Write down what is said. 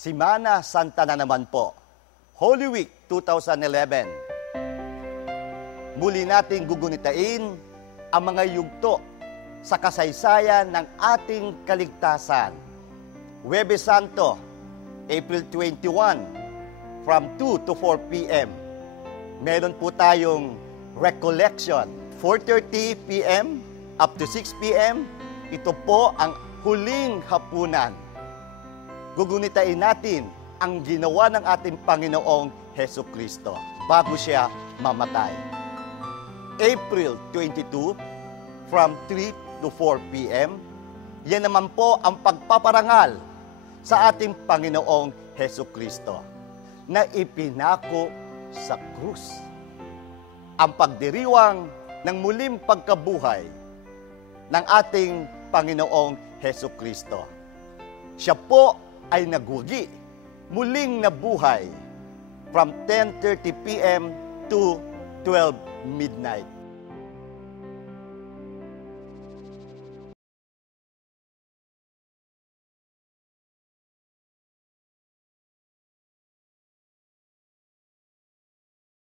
Semana Santa na naman po. Holy Week 2011. Muli nating gugunitain ang mga yugto sa kasaysayan ng ating kaligtasan. Huwebes Santo, April 21, from 2 to 4 p.m. Meron po tayong recollection, 4:30 p.m. up to 6 p.m. Ito po ang huling hapunan. Gugunitain natin ang ginawa ng ating Panginoong Hesukristo bago siya mamatay. April 22, from 3 to 4 p.m. Yan naman po ang pagpaparangal sa ating Panginoong Hesukristo na ipinako sa krus. Ang pagdiriwang ng muling pagkabuhay ng ating Panginoong Hesukristo. Siya po ay nagwagi, muling nabuhay from 10:30 p.m. to 12 midnight.